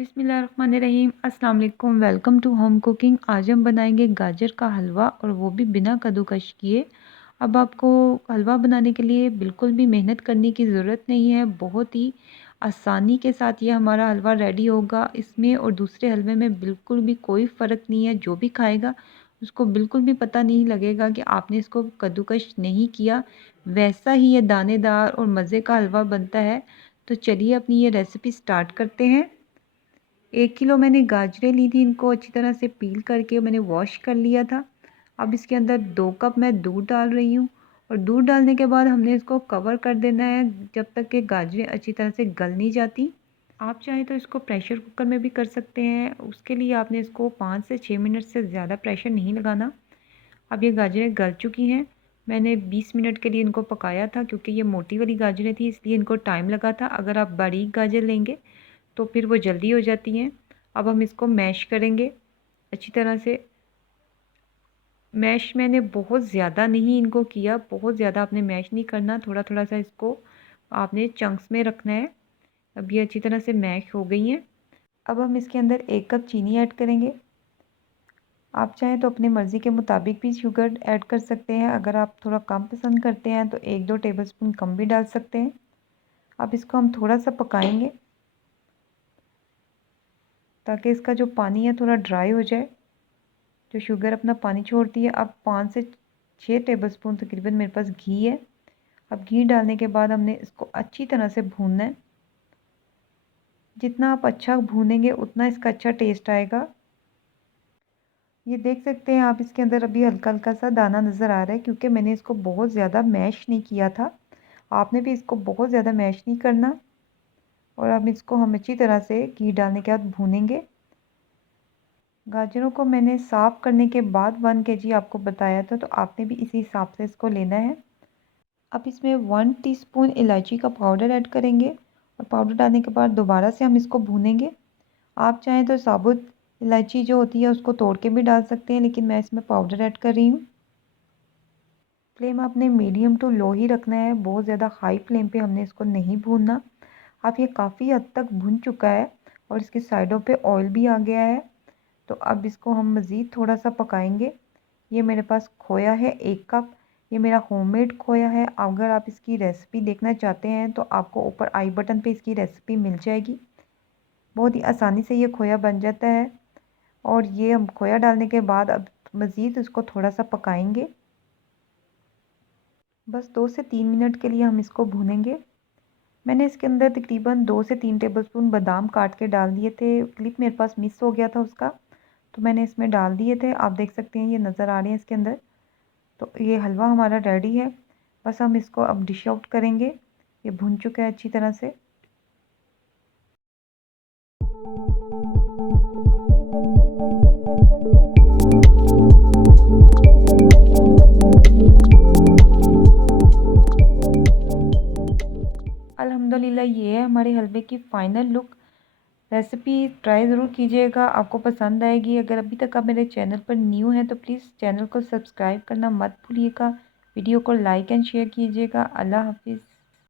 बिस्मिल्लाहिर्रहमानिर्रहीम। अस्सलाम वालेकुम। Welcome to home cooking. आज हम बनाएंगे गाजर का हलवा और वो भी बिना कद्दूकस किए। अब आपको हलवा बनाने के लिए बिल्कुल भी मेहनत करने की ज़रूरत नहीं है। बहुत ही आसानी के साथ ये हमारा हलवा रेडी होगा। इसमें और दूसरे हलवे में बिल्कुल भी कोई फ़र्क नहीं है। जो भी खाएगा उसको बिल्कुल भी पता नहीं लगेगा कि आपने इसको कद्दूकस नहीं किया। वैसा ही ये दानेदार और मज़े का हलवा बनता है। तो चलिए अपनी ये रेसिपी स्टार्ट करते हैं। 1 किलो मैंने गाजरें ली थी। इनको अच्छी तरह से पील करके मैंने वॉश कर लिया था। अब इसके अंदर 2 कप मैं दूध डाल रही हूँ और दूध डालने के बाद हमने इसको कवर कर देना है जब तक कि गाजरें अच्छी तरह से गल नहीं जाती। आप चाहें तो इसको प्रेशर कुकर में भी कर सकते हैं। उसके लिए आपने इसको 5 से 6 मिनट से ज़्यादा प्रेशर नहीं लगाना। अब ये गाजरें गल चुकी हैं। मैंने 20 मिनट के लिए इनको पकाया था क्योंकि ये मोटी वाली गाजरें थी, इसलिए इनको टाइम लगा था। अगर आप बारीक गाजर लेंगे तो फिर वो जल्दी हो जाती हैं। अब हम इसको मैश करेंगे अच्छी तरह से। मैश मैंने बहुत ज़्यादा नहीं इनको किया, बहुत ज़्यादा आपने मैश नहीं करना, थोड़ा थोड़ा सा इसको आपने चंक्स में रखना है। अब ये अच्छी तरह से मैश हो गई हैं। अब हम इसके अंदर 1 कप चीनी ऐड करेंगे। आप चाहें तो अपनी मर्ज़ी के मुताबिक भी शुगर ऐड कर सकते हैं। अगर आप थोड़ा कम पसंद करते हैं तो 1-2 टेबलस्पून कम भी डाल सकते हैं। अब इसको हम थोड़ा सा पकाएंगे ताकि इसका जो पानी है थोड़ा ड्राई हो जाए, जो शुगर अपना पानी छोड़ती है। अब 5 से 6 टेबलस्पून तकरीबन मेरे पास घी है। अब घी डालने के बाद हमने इसको अच्छी तरह से भूनना है। जितना आप अच्छा भूनेंगे उतना इसका अच्छा टेस्ट आएगा। ये देख सकते हैं आप, इसके अंदर अभी हल्का हल्का सा दाना नज़र आ रहा है क्योंकि मैंने इसको बहुत ज़्यादा मैश नहीं किया था। आपने भी इसको बहुत ज़्यादा मैश नहीं करना। और अब इसको हम अच्छी तरह से घी डालने के बाद भूनेंगे। गाजरों को मैंने साफ़ करने के बाद 1 kg आपको बताया था, तो आपने भी इसी हिसाब से इसको लेना है। अब इसमें 1 टीस्पून इलायची का पाउडर ऐड करेंगे और पाउडर डालने के बाद दोबारा से हम इसको भूनेंगे। आप चाहें तो साबुत इलायची जो होती है उसको तोड़ के भी डाल सकते हैं, लेकिन मैं इसमें पाउडर ऐड कर रही हूँ। फ्लेम आपने मीडियम टू लो ही रखना है, बहुत ज़्यादा हाई फ्लेम पे हमने इसको नहीं भूनना। अब ये काफ़ी हद तक भुन चुका है और इसकी साइडों पे ऑयल भी आ गया है। तो अब इसको हम मज़ीद थोड़ा सा पकाएंगे। ये मेरे पास खोया है 1 कप। ये मेरा होममेड खोया है। अगर आप इसकी रेसिपी देखना चाहते हैं तो आपको ऊपर आई बटन पे इसकी रेसिपी मिल जाएगी। बहुत ही आसानी से ये खोया बन जाता है। और ये हम खोया डालने के बाद अब मज़ीद इसको थोड़ा सा पकाएंगे। बस 2 से 3 मिनट के लिए हम इसको भूनेंगे। मैंने इसके अंदर तकरीबन 2 से 3 टेबलस्पून बादाम काट के डाल दिए थे। क्लिप मेरे पास मिस हो गया था उसका, तो मैंने इसमें डाल दिए थे। आप देख सकते हैं ये नज़र आ रहे हैं इसके अंदर। तो ये हलवा हमारा रेडी है। बस हम इसको अब डिश आउट करेंगे। ये भुन चुका है अच्छी तरह से। अल्हम्दुलिल्लाह ये है हमारे हलवे की फ़ाइनल लुक। रेसिपी ट्राई ज़रूर कीजिएगा, आपको पसंद आएगी। अगर अभी तक आप मेरे चैनल पर न्यू हैं तो प्लीज़ चैनल को सब्सक्राइब करना मत भूलिएगा। वीडियो को लाइक एंड शेयर कीजिएगा। अल्लाह हाफ़िज़।